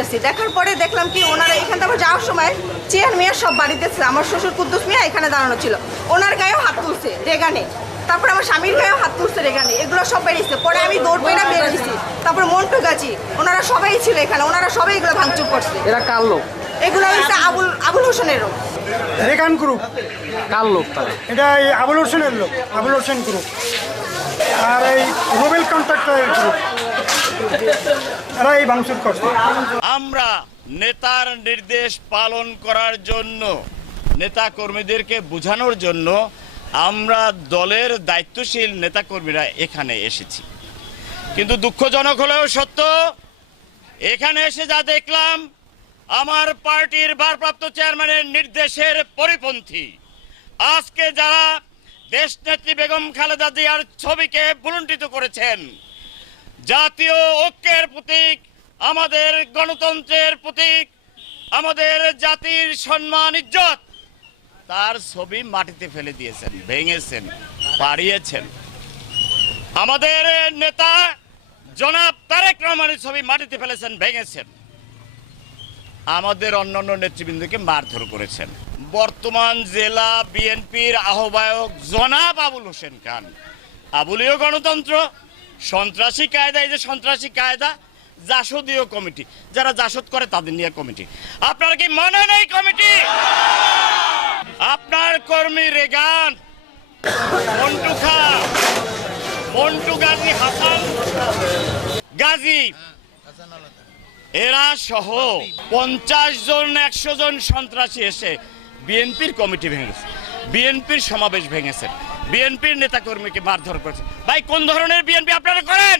দেখতেছি, দেখার পরে দেখলাম কি ওনারা এখান থেকে যাওয়ার সময় চেয়ার মেয়ার সব বাড়িতে ছিল। আমার শ্বশুর কুদ্দুস মিয়া এখানে দাঁড়ানো ছিল, ওনার গায়েও হাত তুলছে রেগানে, তারপরে আমার স্বামীর গায়েও হাত তুলছে রেগানে, এগুলো সব বেরিয়েছে। পরে আমি দৌড় পেয়ে বের হয়েছি, তারপরে মন্টু গাছি, ওনারা সবাই ছিল এখানে, ওনারা সবাই এগুলো ভাঙচুর করছে। এরা কার লোক? এগুলো হচ্ছে আবুল হোসেনেরও। রেখান গ্রুপ কার লোক তারা? এটা এই আবুল হোসেনের লোক, আবুল হোসেন গ্রুপ। আর এই রুবেল কন্ট্রাক্টরের গ্রুপ, এরা এই ভাঙচুর করছে। আমরা নেতার নির্দেশ পালন করার জন্য, নেতা কর্মীদেরকে বোঝানোর জন্য আমরা দলের দায়িত্বশীল নেতাকর্মীরা এখানে এসেছি। কিন্তু দুঃখজনক হলেও সত্য, এখানে এসে যা দেখলাম আমার পার্টির ভারপ্রাপ্ত চেয়ারম্যানের নির্দেশের পরিপন্থী। আজকে যারা দেশনেত্রী বেগম খালেদা জিয়ার ছবিকে ভুলুণ্ঠিত করেছেন, জাতীয় ঐক্যের প্রতীক, আমাদের গণতন্ত্রের প্রতীক, আমাদের জাতির সম্মান ইজ্জত, তার ছবি মাটিতে ফেলে দিয়েছেন, ভেঙেছেন, পাড়িয়েছেন। আমাদের নেতা জনাব তারেক রহমানের ছবি মাটিতে ফেলেছেন, ভেঙেছেন। আমাদের অন্যান্য নেতৃবৃন্দকে মারধর করেছেন। বর্তমান জেলা বিএনপির আহ্বায়ক জনাব আবুল হোসেন খান, আবুলীয় গণতন্ত্র, সন্ত্রাসী কায়দা, এই যে সন্ত্রাসী কায়দা, জাসদীয় কমিটি, যারা জাসদ করে তাদের নিয়ে কমিটি। আপনারা কি মনে নেই কমিটি? আপনার কর্মী রেগান, মন্টু খা, মন্টু গাজী, হাসান গাজী, এরা সহ 50 জন 100 জন সন্ত্রাসী এসে বিএনপির কমিটি ভেঙেছে, বিএনপির সমাবেশ ভেঙেছে, বিএনপির নেতাকর্মীকে মারধর করেছে। ভাই, কোন ধরনের বিএনপি আপনারা করেন?